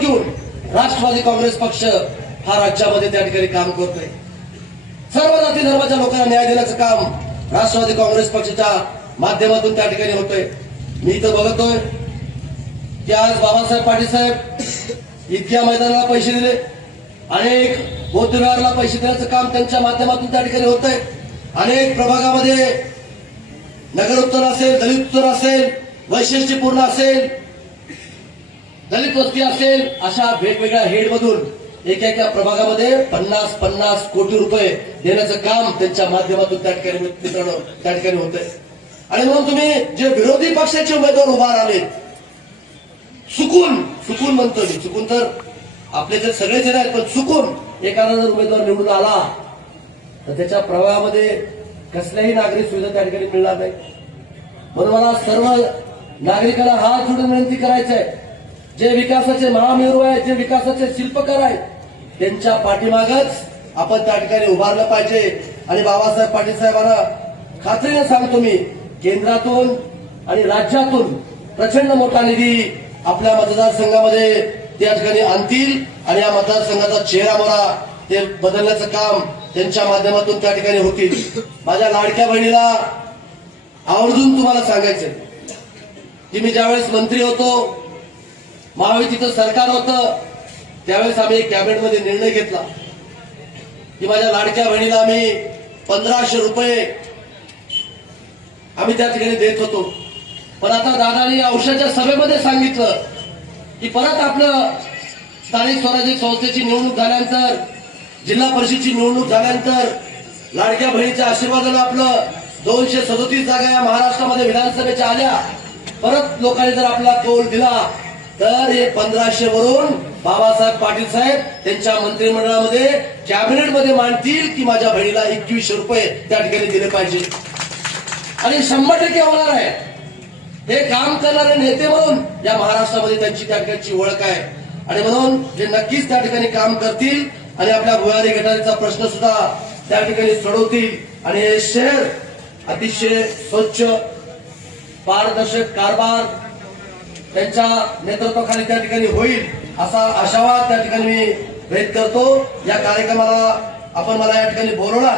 घेऊन राष्ट्रवादी काँग्रेस पक्ष हा राज्यामध्ये त्या ठिकाणी काम करतोय. सर्व जाती धर्माच्या लोकांना न्याय देण्याचं काम राष्ट्रवादी काँग्रेस पक्षाच्या माध्यमातून त्या ठिकाणी होतोय. मी इथं बघतोय की आज बाबासाहेब पाटील साहेब इतक्या मैदानाला पैसे दिले अनेक बौद्ध पैसे देण्याचं काम त्यांच्या माध्यमातून त्या ठिकाणी होतंय. अनेक प्रभागामध्ये नगर उत्तर असेल दलित उत्तर असेल वैशिष्ट्यपूर्ण असेल दलित वस्ती असेल अशा वेगवेगळ्या हेडमधून एका एका प्रभागामध्ये पन्नास पन्नास कोटी रुपये देण्याचं काम त्यांच्या माध्यमातून त्या ठिकाणी मित्रांनो त्या ठिकाणी होतंय. आणि म्हणून तुम्ही जे विरोधी पक्षाचे उमेदवार उभा राहिले चुकून चुकून म्हणतो मी चुकून तर आपले जे सगळे जण आहेत पण चुकून एखादा जर उमेदवार निवडून आला तर त्याच्या प्रवाहामध्ये कसल्याही नागरिक सुविधा त्या ठिकाणी मिळणार नाही. म्हणून मला सर्व नागरिकांना हात जोडून विनंती करायचं आहे जे विकासाचे महामेरू आहेत जे विकासाचे शिल्पकार आहेत त्यांच्या पाठीमागच आपण त्या ठिकाणी उभारलं पाहिजे. आणि बाबासाहेब पाटील साहेबांना खात्रीने सांगतो मी केंद्रातून आणि राज्यातून प्रचंड मोठा निधी आपल्या मतदारसंघामध्ये त्या ठिकाणी आणतील आणि या मतदारसंघाचा चेहरा मोरा ते बदलण्याचं काम त्यांच्या माध्यमातून त्या ठिकाणी होतील. माझ्या लाडक्या बहिणीला आवर्जून तुम्हाला सांगायचं की मी ज्यावेळेस मंत्री होतो महायुतीचं सरकार होतं त्यावेळेस आम्ही कॅबिनेटमध्ये निर्णय घेतला. की माझ्या लाडक्या बहिणीला आम्ही पंधराशे रुपये आम्ही त्या ठिकाणी देत होतो. पण आता दादानी औषधाच्या सभेमध्ये सांगितलं की परत आपलं स्थानिक स्वराज्य संस्थेची निवडणूक झाल्यानंतर जिल्हा परिषदची निवडणूक झाल्यानंतर लाडक्या बहिणीच्या आशीर्वादानं आपलं दोनशे सदोतीस जागा या महाराष्ट्रामध्ये विधानसभेच्या आल्या. परत लोकांनी जर आपला कौल दिला तर हे पंधराशे वरून बाबासाहेब पाटील साहेब त्यांच्या मंत्रिमंडळामध्ये कॅबिनेटमध्ये मांडतील की माझ्या बहिणीला एकवीसशे रुपये त्या ठिकाणी दिले पाहिजे. आणि शंभर टक्के होणार आहे. हे काम करणारे नेते म्हणून या महाराष्ट्रामध्ये त्यांची त्या ठिकाणची ओळख आहे. आणि म्हणून ते नक्कीच त्या ठिकाणी काम करतील आणि आपल्या भुयारी गटारीचा प्रश्न सुद्धा त्या ठिकाणी सोडवतील आणि हे शहर अतिशय स्वच्छ पारदर्शक कारभार त्यांच्या नेतृत्वाखाली त्या ठिकाणी होईल असा आशावाद त्या ठिकाणी मी व्यक्त करतो. या कार्यक्रमाला आपण मला या ठिकाणी बोलवणार.